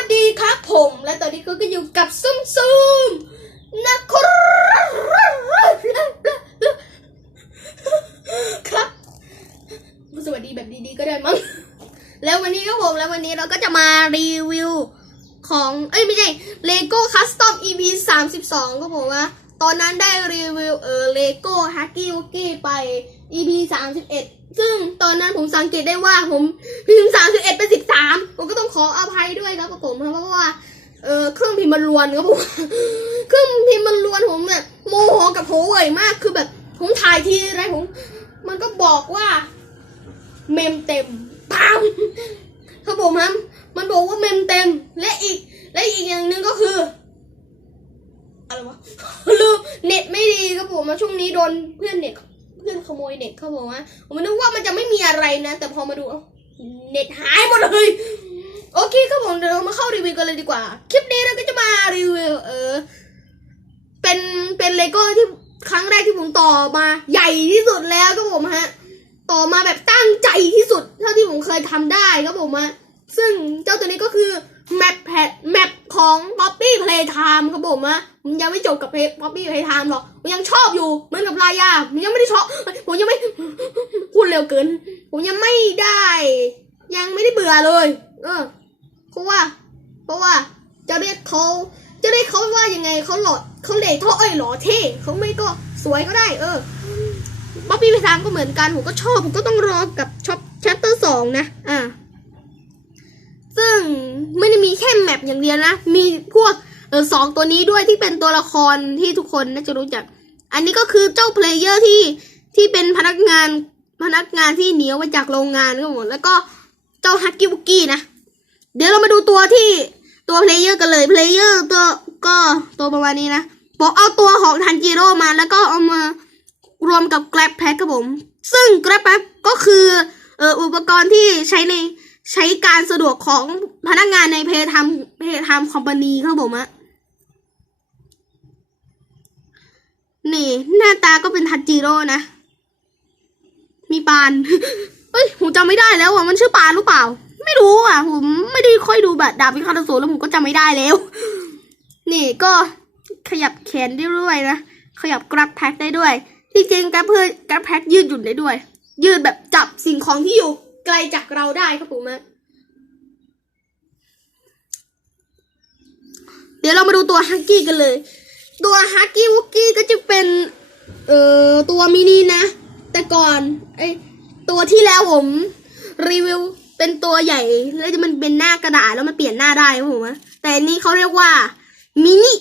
วัสดีครับผมและตอนนี้คุณก็อยู่กับซุ่มซุ่มนะครับครับสวัสดีแบบดีๆก็ได้มั้งแล้ววันนี้ก็ผมแล้ววันนี้เราก็จะมารีวิวของ เอ้ยไม่ใช่ Lego Custom EP 32ก็ผมว่า ตอนนั้นได้รีวิวเออ Lego h u g g y Wuggy ไป EP 31 ซึ่งตอนนั้นผมสังเกตได้ว่าผมพิมพ์31 เป็น 13 ผมก็ต้องขออภัยด้วยครับผมเพราะว่าเออเครื่องพิมพ์มันรวนครับผมเครื่องพิมพ์มันรวนผมแบบโมโหกับโหเว่ยมากคือแบบผมถ่ายทีไรผมมันก็บอกว่า เมมเต็มปังครับผมครับมันบอกว่าเมมเต็มและอีกและอีกอย่างหนึ่งก็คือ อะไรวะลืมเน็ตไม่ดีครับผมมาช่วงนี้โดนเพื่อนเน็ตเพื่อนขโมยเน็ตครับผมว่าผมนึกว่ามันจะไม่มีอะไรนะ แต่พอมาดูเน็ตหายหมดเลยโอเคครับผมเดี๋ยวเรามาเข้ารีวิวกันเลยดีกว่า คลิปนี้เราก็จะมารีวิวเออเป็นเป็นเลโก้ที่ครั้งแรกที่ผมต่อมา ใหญ่ที่สุดแล้วครับผมฮะต่อมาแบบตั้งใจที่สุด เท่าที่ผมเคยทำได้ครับผมฮะซึ่งเจ้าตัวนี้ก็คือแมปแพดแมปของ Poppy Playtime ครับผมฮะ ผมยังไม่จบกับ Poppy Playtime หรอกผมยังชอบอยู่เหมือนกับลายาผมยังไม่ได้ชอบผมยังไม่พูดเร็วเกิน ผมยังไม่ได้ ยังไม่ได้เบื่อเลย เออเพราะว่า เพราะว่า จะเรียกเขาจะเรียกเขาว่ายังไงเขาหล่อเขาเหล่เขาเอ้ยหล่อเท่เขาไม่ก็สวยก็ได้ เออบ๊อบบี้ไปทามก็เหมือนกันผมก็ชอบผมก็ต้องรอกับช็อปแชปเตอร์สองนะอ่าซึ่งไม่ได้มีแค่แมปอย่างเดียวนะมีพวก เออสองตัวนี้ด้วยที่เป็นตัวละครที่ทุกคนน่าจะรู้จัก อันนี้ก็คือเจ้าเพลเยอร์ที่ที่เป็นพนักงานพนักงานที่เหนียวมาจากโรงงานก็หมดแล้วก็เจ้าฮักกี้บุกกี้นะ เดี๋ยวเรามาดูตัวที่ตัวเพลเยอร์กันเลยเพลเยอร์ตัวก็ตัวประมาณนี้นะบอกเอาตัวของทันจิโร่มาแล้วก็เอามารวมกับ Grab Pack ครับผม ซึ่ง Grab Pack ก็คือเอ่ออุปกรณ์ที่ใช้ในใช้การสะดวกของพนักงานในเพย์ทำเพย์ทำคอมพานีครับผมอะ นี่ หน้าตาก็เป็นทันจิโร่นะ มีปาน เอ้ย ผมจำไม่ได้แล้วอะมันชื่อปานหรือเปล่า ไม่รู้อะ ผมไม่ได้ค่อยดูแบบดาบพิฆาตอสูรแล้วผมก็จำไม่ได้แล้ว นี่ก็ขยับแขนได้ด้วยนะ ขยับกรับแพ็คได้ด้วย ที่จริงกรับเพื่อกรับแพ็คยืดหยุ่นได้ด้วย ยืดแบบจับสิ่งของที่อยู่ไกลจากเราได้ครับผมนะเดี๋ยวเรามาดูตัวฮักกี้กันเลย ตัวฮักกี้วุกกี้ก็จะเป็น เอ่อ ตัวมินินะ แต่ก่อนไอตัวที่แล้วผม รีวิวเป็นตัวใหญ่ แล้วมันเป็นหน้ากระดาษแล้วมันเปลี่ยนหน้าได้ผมอะแต่อันนี้เขาเรียกว่ามินิ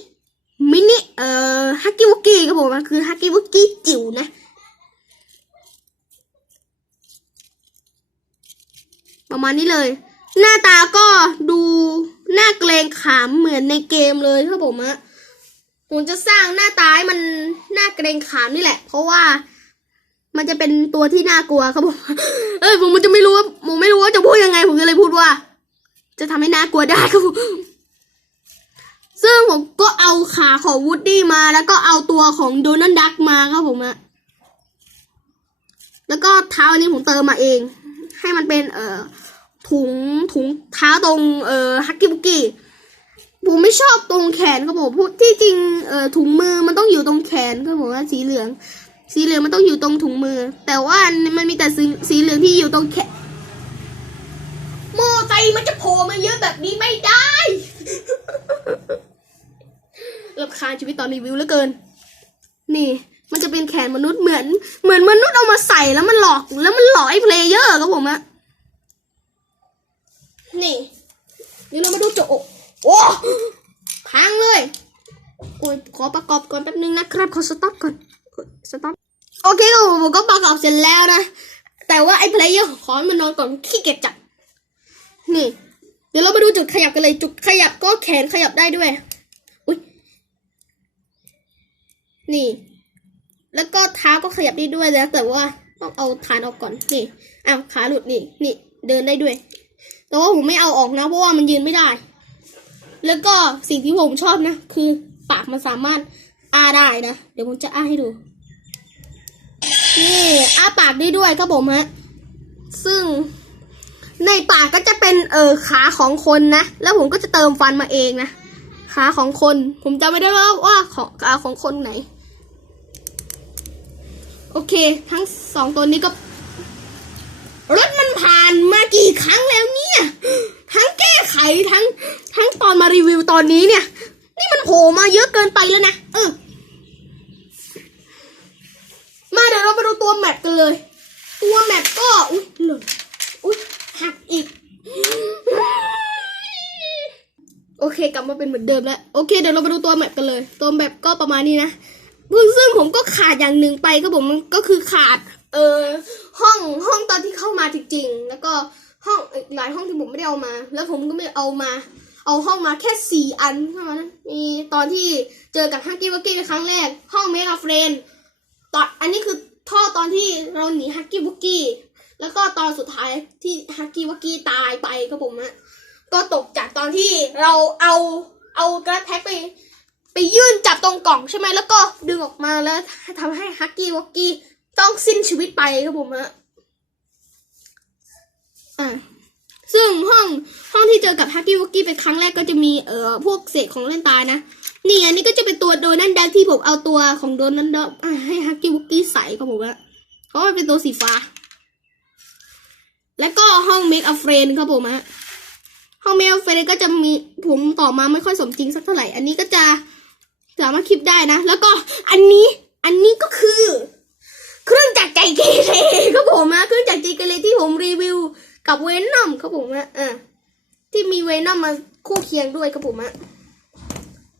มินิเอ่อฮักกี้วุกกี้ครับผมมันคือฮักกี้วุกกี้จิ๋วนะ ประมาณนี้เลย หน้าตาก็ดูน่าเกรงขามเหมือนในเกมเลยครับผมอะ ผมจะสร้างหน้าตาให้มันหน่าเกรงขามนี่แหละ เพราะว่ามันจะเป็นตัวที่น่ากลัวครับผม เอ้ยผมมันจะไม่รู้ว่าผมไม่รู้ว่าจะพูดยังไง ผมก็เลยพูดว่า จะทำให้น่ากลัวได้ครับผม ซึ่งผมก็เอาขาของวูดดี้มา แล้วก็เอาตัวของโดนัลด์ดักมาครับผมอะแล้วก็เท้าอันนี้ผมเติมมาเอง ให้มันเป็น เอ่อถุงถุงเท้าตรงเอ่อฮักกี้บุกกี้ ผมไม่ชอบตรงแขนครับผมพูดที่จริงเอ่อถุงมือมันต้องอยู่ตรงแขนครับผมว่าสีเหลือง สีเหลืองมันต้องอยู่ตรงถุงมือ แต่ว่ามันมีแต่สีสีเหลืองที่อยู่ตรงแขนโมไซมันจะโผล่มาเยอะแบบนี้ไม่ได้รำคาญชีวิตตอนรีวิวเหลือเกิน นี่มันจะเป็นแขนมนุษย์เหมือน เหมือนมนุษย์เอามาใส่แล้วมันหลอกแล้วมันหลอกไอ้เพลเยอร์ครับผมอะนี่เดี๋ยวเรามาดูโจก โอ้พังเลยโอ้ยขอประกอบก่อนแป๊บนึงนะครับขอสต็อปก่อนสต็อปโอเคครับผมก็ประกอบเสร็จแล้วนะ แต่ว่าไอ้เพลเยอร์ขอให้มันนอนก่อนขี้เกียจจับนี่ เดี๋ยวเรามาดูจุดขยับกันเลย จุดขยับก็แขนขยับได้ด้วยอุ้ยนี่ แล้วก็เท้าก็ขยับได้ด้วยแล้ว แต่ว่าต้องเอาฐานออกก่อนนี่อ้าวขาหลุดนี่นี่เดินได้ด้วยแต่ว่าผมไม่เอาออกนะเพราะว่ามันยืนไม่ได้ แล้วก็สิ่งที่ผมชอบนะ คือปากมันสามารถอ้าได้นะ เดี๋ยวผมจะอ้าให้ดู นี่อ้าปากได้ด้วยครับผมฮะ ซึ่งในปากก็จะเป็นเออขาของคนนะ แล้วผมก็จะเติมฟันมาเองนะ ขาของคน ผมจำไม่ได้ว่าว่าของขาของคนไหน โอเค ทั้งสองตัวนี้ก็รถมันผ่านมากี่ครั้งแล้วเนี่ย ทั้งแก้ไขทั้ง ทั้งตอนมารีวิวตอนนี้เนี่ย นี่มันโผล่มาเยอะเกินไปแล้วนะเออมาเดี๋ยวเราไปดูตัวแมปกันเลย ตัวแมปก็อุ้ยหล่นอุ้ยหักอีก โอเคกลับมาเป็นเหมือนเดิมแล้ว โอเคเดี๋ยวเราไปดูตัวแมปกันเลย ตัวแมปก็ประมาณนี้นะซึ่งผมก็ขาดอย่างหนึ่งไปครับผมก็คือขาด เออห้องห้องตอนที่เข้ามาจริงๆ แล้วก็ ห้องอีกหลายห้องที่ผมไม่ได้เอามา แล้วผมก็ไม่เอามา เอาห้องมาแค่สี่อันเท่านั้นมีตอนที่เจอกับฮักกี้วักกี้เป็นครั้งแรก ห้องเมกาเฟรนตอนอันนี้คือท่อตอนที่เราหนีฮักกี้วักกี้แล้วก็ตอนสุดท้ายที่ฮักกี้วักกี้ตายไปครับผมอะก็ตกจากตอนที่เราเอาเอากระแพ็กไปไปยื่นจับตรงกล่องใช่ไหมแล้วก็ดึงออกมาแล้วทำให้ฮักกี้วักกี้ต้องสิ้นชีวิตไปครับผมอะ อ่าซึ่งห้องห้องที่เจอกับฮักกี้วักกี้เป็นครั้งแรกก็จะมีเอ่อพวกเศษของเล่นตายนะนี่อันนี้ก็จะเป็นตัวโดนันดักที่ผมเอาตัวของโดนันดักให้ฮักกี้วักกี้ใส่ครับผมอะเพราะว่าเป็นตัวสีฟ้า แล้วก็ห้อง Make a Friend ครับผมอะห้อง Make a Friend ก็จะมีผมต่อมาไม่ค่อยสมจริงสักเท่าไหร่ อันนี้ก็จะสามารถคลิปได้นะ แล้วก็อันนี้อันนี้ก็คือ เครื่องจักรใจเกเรครับผมอะเครื่องจักรใจเกเรที่ผมรีวิว กับเวนอมครับผมอะอะที่มีเวนอมมาคู่เคียงด้วยครับผมอะ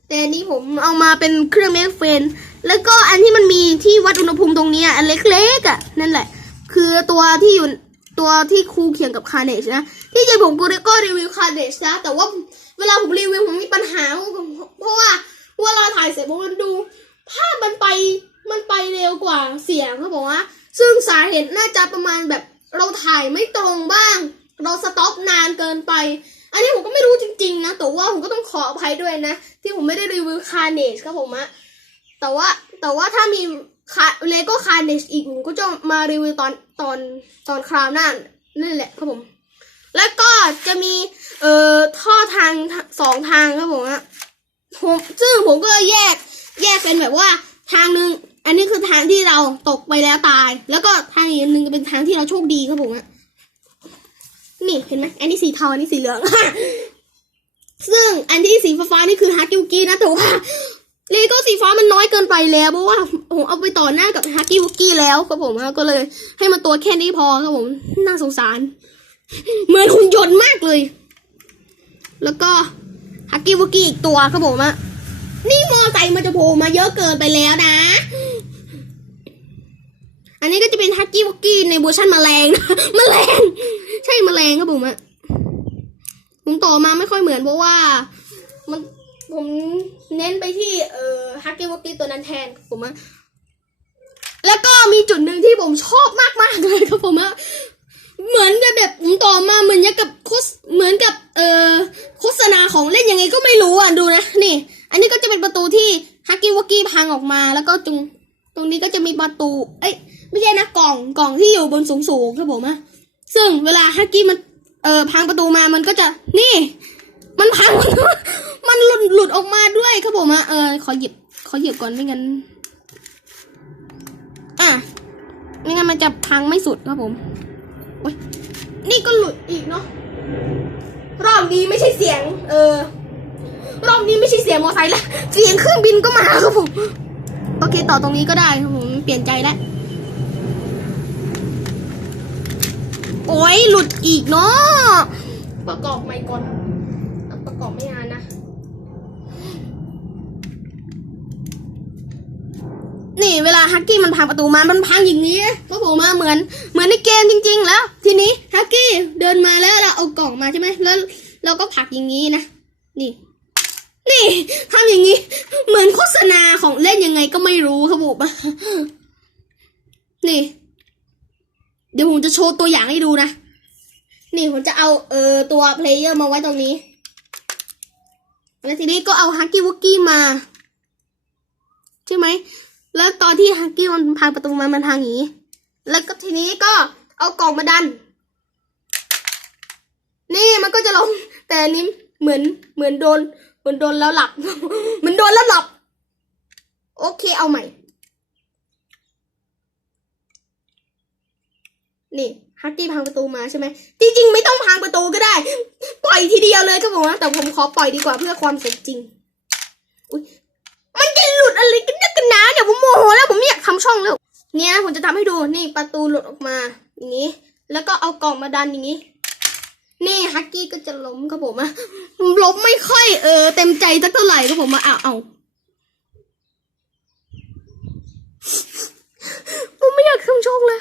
แต่นี้ผมเอามาเป็นเครื่องเมคเฟน แล้วก็อันที่มันมีที่วัดอุณหภูมิตรงนี้อันเล็กๆอะ่ะนั่นแหละ คือตัวที่อยู่ตัวที่คู่เคียงกับคาร์เนชนะ ที่จริงผมก็รีวิวคาร์เนชนะแต่ว่าเวลาผมรีวิวผมมีปัญหา เพราะว่าเวลาถ่ายเสร็จผมมันดู ภาพมันไปมันไปเร็วกว่าเสียงเขาบอกว่า ซึ่งสาเหตุน่าจะประมาณแบบ เราถ่ายไม่ตรงบ้าง เราสต็อปนานเกินไป อันนี้ผมก็ไม่รู้จริงๆนะ แต่ว่าผมก็ต้องขออภัยด้วยนะ ที่ผมไม่ได้รีวิวคาร์เนชครับผมอะแต่ว่าแต่ว่าถ้ามีคาเลโก้คาร์เนชอีกผมก็จะมารีวิวตอนตอนตอนคราวหน้านั่นแหละครับผม แล้วก็จะมีเอ่อท่อทางสองทางครับผมอะผมซึ่งผมก็แยกแยกเป็นแบบว่าทางหนึ่ง อันนี้คือทางที่เราตกไปแล้วตาย แล้วก็ทางอีกอันหนึ่งเป็นทางที่เราโชคดีครับผมอะนี่เห็นไหมอันนี้สีเทาอันนี้สีเหลือง ซึ่งอันที่สีฟ้าๆนี่คือฮักกิวกี้นะแต่ว่าเลโก้สีฟ้ามันน้อยเกินไปแล้วเพราะว่าผมเอาไปต่อหน้ากับฮักกี้วุกกี้แล้วครับผมอะก็เลย ให้มันตัวแค่นี้พอครับผมน่าสงสาร เหมือนหุ่นยนต์มากเลย แล้วก็ฮักกี้วุกกี้อีกตัวครับผมอะนี่มอไซค์มันจะโผล่มาเยอะเกินไปแล้วนะ นนี้ก็จะเป็นฮักกี้วักกี้ในเวอร์ชันแมลงนะแมลง ใช่แมลงครับผมอะผมต่อมาไม่ค่อยเหมือนเพราะว่า มันผมเน้นไปที่เอ่อฮักกี้วักกี้ตัวนั้นแทนผมอะแล้วก็มีจุดหนึ่งที่ผมชอบมากๆเลยครับผมอะเหมือนจะแบบผมต่อมาเหมือนกับโฆษเหมือนกับเอ่อโฆษณาของเล่นยังไงก็ไม่รู้อะดูนะนี่ อันนี้ก็จะเป็นประตูที่ฮักกี้วักกี้พังออกมา แล้วก็ตรงตรงนี้ก็จะมีประตู เอ้ย ไม่ใช่นะกล่องกล่องที่อยู่บนสูงสูงๆครับผมอะซึ่งเวลาฮักกี้มันเอ่อพังประตูมามันก็จะนี่ มันพัง มันหลุดหลุดออกมาด้วยครับผมอะเออขอหยิบขอหยิบก่อนไม่งั้นอะไม่งั้นมันจะพังไม่สุดครับผมโอ๊ยนี่ก็หลุดอีกเนาะรอบนี้ไม่ใช่เสียง เออรอบนี้ไม่ใช่เสียงมอไซค์ละเสียงเครื่องบินก็มาครับผมโอเคต่อตรงนี้ก็ได้ครับผมเปลี่ยนใจแล้ว โอ้ยหลุดอีกเนาะประกอบใหม่ก่อนเอาประกอบไม่นานนะนี่เวลาฮักกี้มันพังประตูมา มันพังอย่างนี้ก็ผมมาเหมือน เหมือนในเกมจริง ๆ แล้ว ทีนี้ฮักกี้เดินมาแล้วเราเอากล่องมาใช่ไหมแล้ว เราก็ผลักอย่างนี้นะ นี่ นี่ทำอย่างนี้ เหมือนโฆษณาของเล่นยังไงก็ไม่รู้ครับผมนี่ เดี๋ยวผมจะโชว์ตัวอย่างให้ดูนะ นี่ผมจะเอาเออตัวเพลเยอร์มาไว้ตรงนี้ แล้วทีนี้ก็เอาฮักกี้วุกกี้มา ใช่ไหม แล้วตอนที่ฮักกี้มันพังประตูมามันทางอย่างนี้ แล้วก็ทีนี้ก็เอากล่องมาดัน นี่มันก็จะลง แต่นนี้เหมือนเหมือนโดน เหมือนโดนแล้วหลับ เหมือนโดนแล้วหลับ โอเคเอาใหม่ นี่ฮักกี้พังประตูมาใช่ไหมจริงๆ ไม่ต้องพังประตูก็ได้ ปล่อยทีเดียวเลยครับผมนะแต่ผมขอปล่อยดีกว่าเพื่อความสมจริงอุ๊ยมันจะหลุดอะไรกันนักกันหนาเนี่ยผมโมโหแล้วผมไม่อยากทำช่องแล้วเนี่ยผมจะทำให้ดูนี่ประตูหลุดออกมาอย่างนี้ แล้วก็เอากล่องมาดันอย่างนี้ นี่ฮักกี้ก็จะล้มครับผมอะล้มไม่ค่อยเออเต็มใจสักเท่าไหร่ครับผมอะอ้าเอาผมไม่อยากทำช่องเลย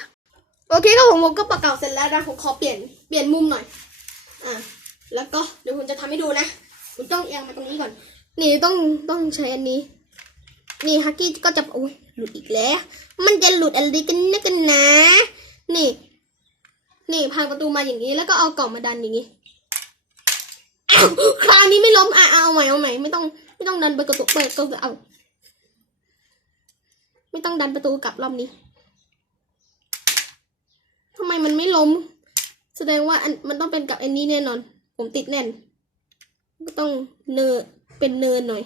โอเคครับผมผมก็ประกาศเสร็จแล้วนะผมขอเปลี่ยนเปลี่ยนมุมหน่อย อะแล้วก็เดี๋ยวผมจะทำให้ดูนะผมต้องเอียงมาตรงนี้ก่อน นี่ต้องต้องใช้อันนี้ นี่ฮักกี้ก็จะโอ้ยหลุดอีกแล้ว มันจะหลุดอะไรกันนะกันนะ นี่ นี่พังประตูมาอย่างนี้ แล้วก็เอากล่องมาดันอย่างนี้อ้าวคราวนี้ไม่ล้มอะเอาใหม่เอาใหม่ไม่ต้องไม่ต้องดันประตูเปิดก็เอา ไม่ต้องดันประตูกลับรอบนี้ ทำไมมันไม่ล้ม แสดงว่าอันมันต้องเป็นกับอันนี้แน่นอน ผมติดแน่น ก็ต้องเนินเป็นเนินหน่อย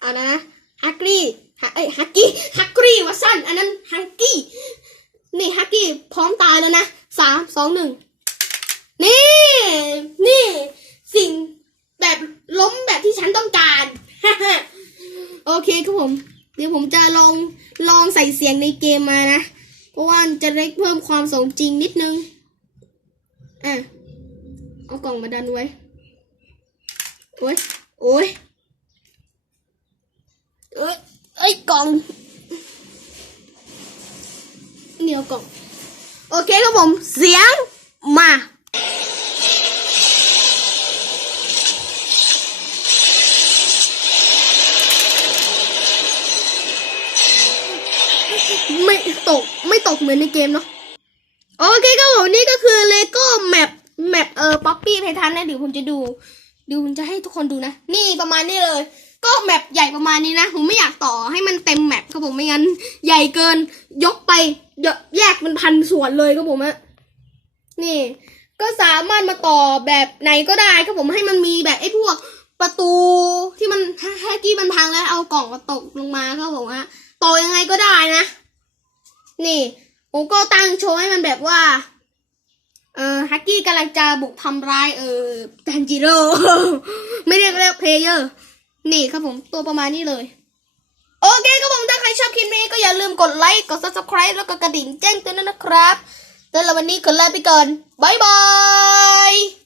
เอานะฮักกี้ฮักเอ้ยฮักกี้ฮักกี้วะสั้นอันนั้นฮักกี้ นี่ฮักกี้พร้อมตายแล้วนะสามสองหนึ่งนี่ นี่ สิ่งแบบล้มแบบที่ฉันต้องการ โอเคครับผม เดี๋ยวผมจะลองลองใส่เสียงในเกมมานะ เพราะว่าจะได้เพิ่มความสมจริงนิดนึง อะ เอากล่องมาดันไว้ โอ้ย โอ้ยเอ้ยเอ้ยกล่องเหนียวกล่อง โอเคครับผม เสียงมา ตกไม่ตกเหมือนในเกมเนาะโอเคครับผมนี่ก็คือเลโก้แมปแมปเออป๊อปปี้ไททันนะเดี๋ยวผมจะดูเดี๋ยวผมจะให้ทุกคนดูนะ นี่ประมาณนี้เลย ก็แมปใหญ่ประมาณนี้นะ ผมไม่อยากต่อให้มันเต็มแมปครับผมไม่งั้น ใหญ่เกิน ยกไปยแยกเป็นพันส่วนเลยครับผมอะนี่ ก็สามารถมาต่อแบบไหนก็ได้ครับผมให้มันมีแบบไอ้พวกประตูที่มันถ้าถ้ากี้มันพังแล้วเอากล่องมาตกลงมาครับผมฮะต่อยังไงก็ได้นะ นี่ ผมก็ตั้งโชว์ให้มันแบบว่า เออฮักกี้กำลังจะบุกทำร้าย เออทันจิโร่ ไม่เรียกเรียกเพลเยอร์ นี่ครับผมตัวประมาณนี้เลย โอเคครับผมถ้าใครชอบคลิปนี้ก็อย่าลืมกดไลค์ กด subscribe แล้วก็กระดิ่งแจ้งเตือนด้วยนะครับแต่ละวันนี้ขอลาไปก่อน บ๊ายบาย